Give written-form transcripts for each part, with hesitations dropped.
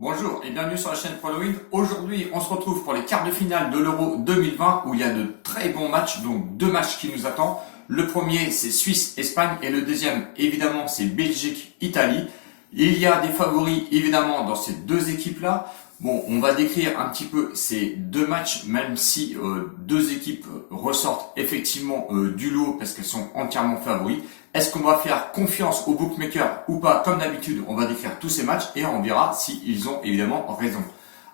Bonjour et bienvenue sur la chaîne Pronowind. Aujourd'hui, on se retrouve pour les quarts de finale de l'Euro 2020 où il y a de très bons matchs, donc deux matchs qui nous attendent. Le premier, c'est Suisse-Espagne et le deuxième, évidemment, c'est Belgique-Italie. Il y a des favoris, évidemment, dans ces deux équipes-là. Bon, on va décrire un petit peu ces deux matchs, même si deux équipes ressortent effectivement du lot parce qu'elles sont entièrement favoris. Est-ce qu'on va faire confiance aux bookmakers ou pas? Comme d'habitude, on va décrire tous ces matchs et on verra s'ils ont évidemment raison.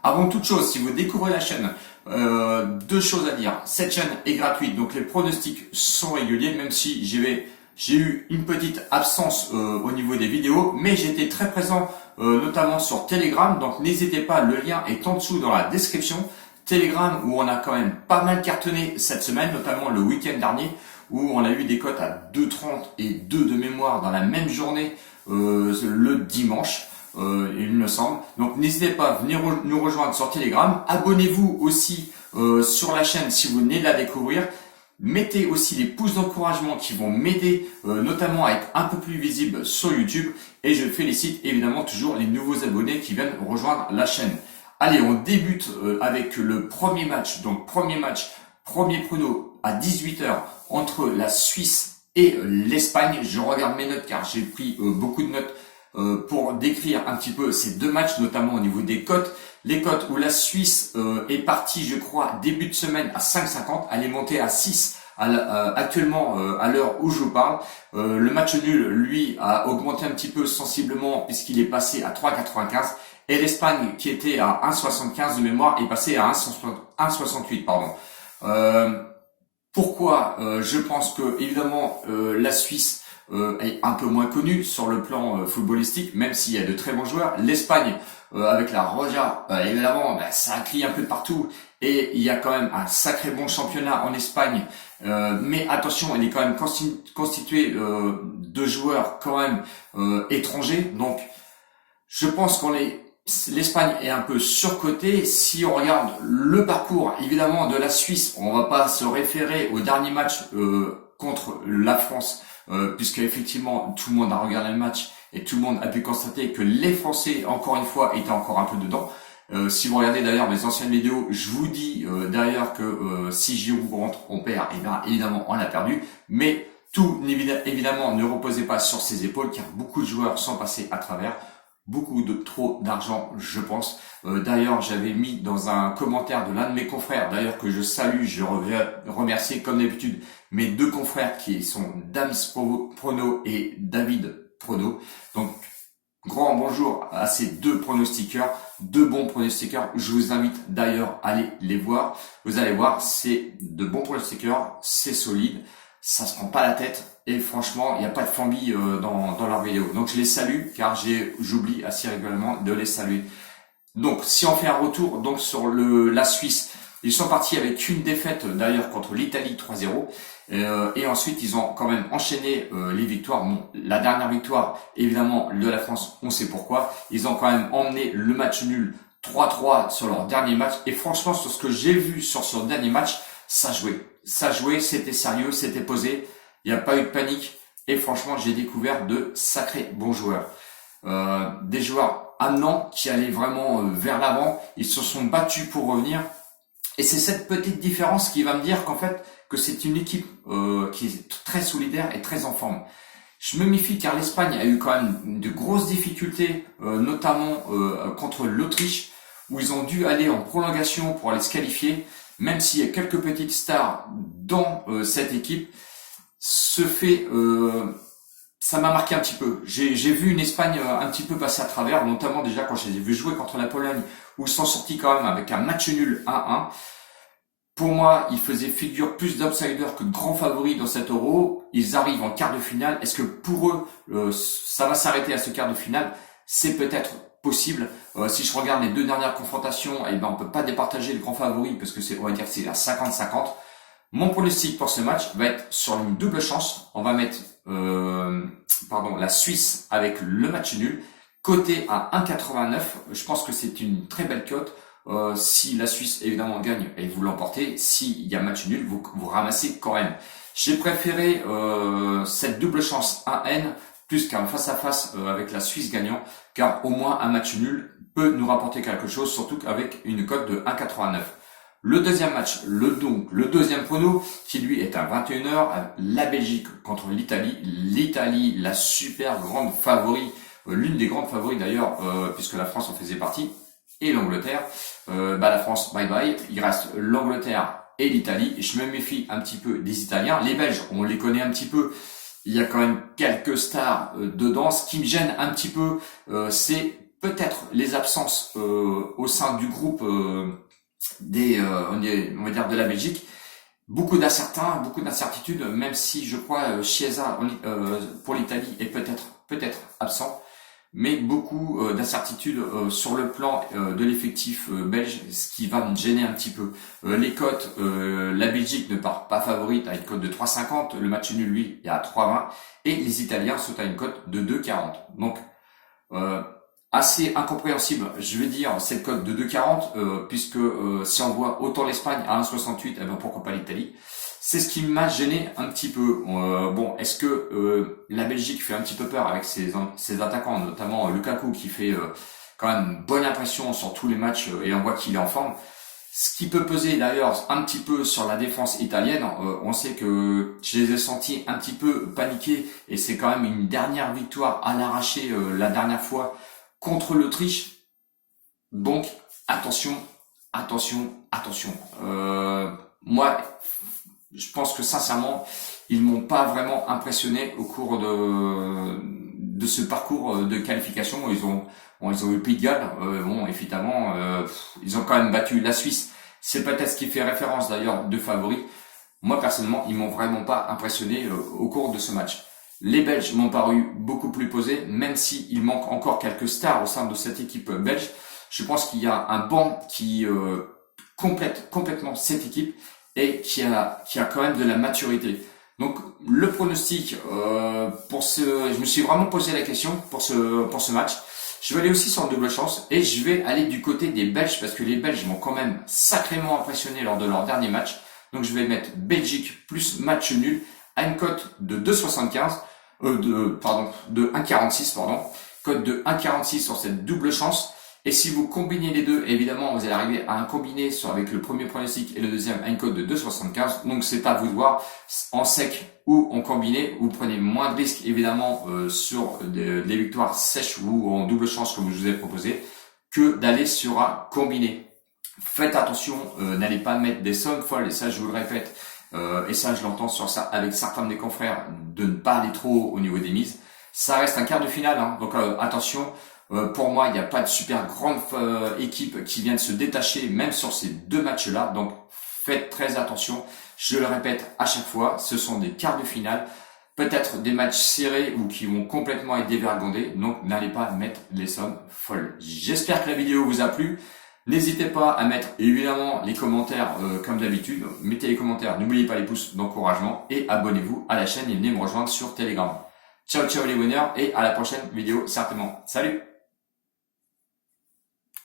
Avant toute chose, si vous découvrez la chaîne, deux choses à dire. Cette chaîne est gratuite, donc les pronostics sont réguliers, même si j'ai eu une petite absence au niveau des vidéos, mais j'étais très présent notamment sur Telegram, donc n'hésitez pas, le lien est en dessous dans la description. Telegram où on a quand même pas mal cartonné cette semaine, notamment le week-end dernier, où on a eu des cotes à 2,30 et 2 de mémoire dans la même journée le dimanche, il me semble. Donc n'hésitez pas à venir nous rejoindre sur Telegram. Abonnez-vous aussi sur la chaîne si vous venez de la découvrir. Mettez aussi les pouces d'encouragement qui vont m'aider notamment à être un peu plus visible sur YouTube. Et je félicite évidemment toujours les nouveaux abonnés qui viennent rejoindre la chaîne. Allez, on débute avec le premier match. Donc premier prono à 18h entre la Suisse et l'Espagne. Je regarde mes notes car j'ai pris beaucoup de notes pour décrire un petit peu ces deux matchs, notamment au niveau des cotes. Les cotes où la Suisse est partie, je crois, début de semaine à 5,50, elle est montée à 6 actuellement à l'heure où je vous parle. Le match nul, lui, a augmenté un petit peu sensiblement puisqu'il est passé à 3,95. Et l'Espagne, qui était à 1,75 de mémoire, est passée à 1,68, pardon. Pourquoi je pense que évidemment la Suisse est un peu moins connue sur le plan footballistique, même s'il y a de très bons joueurs. L'Espagne avec la Roja, évidemment, ça a crié un peu de partout et il y a quand même un sacré bon championnat en Espagne. Mais attention, il est quand même constitué de joueurs quand même étrangers. Donc, je pense l'Espagne est un peu surcotée. Si on regarde le parcours, évidemment, de la Suisse, on va pas se référer au dernier match contre la France, puisque effectivement, tout le monde a regardé le match et tout le monde a pu constater que les Français, encore une fois, étaient encore un peu dedans. Si vous regardez d'ailleurs mes anciennes vidéos, je vous dis d'ailleurs que si Giroud rentre, on perd, et bien évidemment, on a perdu. Mais tout, évidemment, ne reposait pas sur ses épaules, car beaucoup de joueurs sont passés à travers. Beaucoup de trop d'argent, je pense. D'ailleurs, j'avais mis dans un commentaire de l'un de mes confrères, d'ailleurs que je salue, je remercie comme d'habitude mes deux confrères qui sont Dams Prono et David Prono. Donc, grand bonjour à ces deux pronostiqueurs, deux bons pronostiqueurs. Je vous invite d'ailleurs à aller les voir. Vous allez voir, c'est de bons pronostiqueurs, c'est solide, ça se prend pas la tête. Et franchement, il n'y a pas de fourmis dans leur vidéo. Donc je les salue car j'oublie assez régulièrement de les saluer. Donc si on fait un retour donc sur la Suisse, ils sont partis avec une défaite d'ailleurs contre l'Italie 3-0. Et ensuite ils ont quand même enchaîné les victoires. Bon, la dernière victoire évidemment de la France, on sait pourquoi. Ils ont quand même emmené le match nul 3-3 sur leur dernier match. Et franchement, sur ce que j'ai vu sur ce dernier match, ça jouait. Ça jouait, c'était sérieux, c'était posé. Il n'y a pas eu de panique et franchement, j'ai découvert de sacrés bons joueurs. Des joueurs amenants qui allaient vraiment vers l'avant. Ils se sont battus pour revenir. Et c'est cette petite différence qui va me dire qu'en fait, que c'est une équipe qui est très solidaire et très en forme. Je me méfie car l'Espagne a eu quand même de grosses difficultés, notamment contre l'Autriche, où ils ont dû aller en prolongation pour aller se qualifier. Même s'il y a quelques petites stars dans cette équipe, ça m'a marqué un petit peu. J'ai vu une Espagne un petit peu passer à travers, notamment déjà quand je les ai vus jouer contre la Pologne, où ils sont sortis quand même avec un match nul 1-1. Pour moi, ils faisaient figure plus d'outsiders que de grands favoris dans cet Euro. Ils arrivent en quart de finale. Est-ce que pour eux, ça va s'arrêter à ce quart de finale? C'est peut-être possible. Si je regarde les deux dernières confrontations, eh ben on peut pas départager le grand favori parce que on va dire que c'est à 50-50. Mon pronostic pour ce match va être sur une double chance. On va mettre la Suisse avec le match nul, coté à 1,89. Je pense que c'est une très belle cote. Si la Suisse évidemment gagne et vous l'emportez, s'il y a match nul, vous ramassez quand même. J'ai préféré cette double chance 1N plus qu'un face à face avec la Suisse gagnant, car au moins un match nul peut nous rapporter quelque chose, surtout qu'avec une cote de 1,89. Le deuxième match, le deuxième prono, qui lui est à 21h, la Belgique contre l'Italie. L'Italie, la super grande favori, l'une des grandes favoris d'ailleurs, puisque la France en faisait partie, et l'Angleterre. La France, bye bye. Il reste l'Angleterre et l'Italie. Je me méfie un petit peu des Italiens. Les Belges, on les connaît un petit peu. Il y a quand même quelques stars dedans. Ce qui me gêne un petit peu, c'est peut-être les absences au sein du groupe on va dire de la Belgique. Beaucoup d'incertitudes, même si je crois Chiesa pour l'Italie est peut-être absent, mais beaucoup d'incertitudes sur le plan de l'effectif belge, ce qui va me gêner un petit peu. Les cotes, la Belgique ne part pas favorite à une cote de 3,50, le match nul lui est à 3,20 et les Italiens sont à une cote de 2,40. Donc assez incompréhensible, je vais dire, cette cote de 2,40, puisque si on voit autant l'Espagne à 1,68, eh ben pourquoi pas l'Italie. C'est ce qui m'a gêné un petit peu. Est-ce que la Belgique fait un petit peu peur avec ses attaquants, notamment Lukaku qui fait quand même bonne impression sur tous les matchs et on voit qu'il est en forme. Ce qui peut peser d'ailleurs un petit peu sur la défense italienne, on sait que je les ai sentis un petit peu paniqués et c'est quand même une dernière victoire à l'arraché la dernière fois contre l'Autriche. Donc attention. Moi, je pense que sincèrement, ils m'ont pas vraiment impressionné au cours de ce parcours de qualification. Ils ont eu le Pays de Galles. Évidemment, ils ont quand même battu la Suisse. C'est peut-être ce qui fait référence d'ailleurs de favoris. Moi personnellement, ils m'ont vraiment pas impressionné au cours de ce match. Les Belges m'ont paru beaucoup plus posés, même s'il manque encore quelques stars au sein de cette équipe belge. Je pense qu'il y a un banc qui complète complètement cette équipe et qui a quand même de la maturité. Donc le pronostic je me suis vraiment posé la question pour ce match. Je vais aller aussi sur une double chance et je vais aller du côté des Belges parce que les Belges m'ont quand même sacrément impressionné lors de leur dernier match. Donc je vais mettre Belgique plus match nul à une cote de 2,75, de 1,46 cote de 1,46 sur cette double chance. Et si vous combinez les deux, évidemment, vous allez arriver à un combiné avec le premier pronostic et le deuxième à une cote de 2,75. Donc c'est à vous de voir en sec ou en combiné. Vous prenez moins de risques évidemment sur des victoires sèches ou en double chance comme je vous ai proposé que d'aller sur un combiné. Faites attention, n'allez pas mettre des sommes folles et ça je vous le répète. Et ça je l'entends sur ça avec certains de mes confrères de ne pas aller trop haut au niveau des mises. Ça reste un quart de finale, hein, donc attention. Pour moi, il n'y a pas de super grande équipe qui vient de se détacher, même sur ces deux matchs-là. Donc, faites très attention. Je le répète à chaque fois, ce sont des quarts de finale. Peut-être des matchs serrés ou qui vont complètement être dévergondés. Donc, n'allez pas mettre les sommes folles. J'espère que la vidéo vous a plu. N'hésitez pas à mettre évidemment les commentaires comme d'habitude. Mettez les commentaires, n'oubliez pas les pouces d'encouragement et abonnez-vous à la chaîne et venez me rejoindre sur Telegram. Ciao les winners et à la prochaine vidéo certainement. Salut!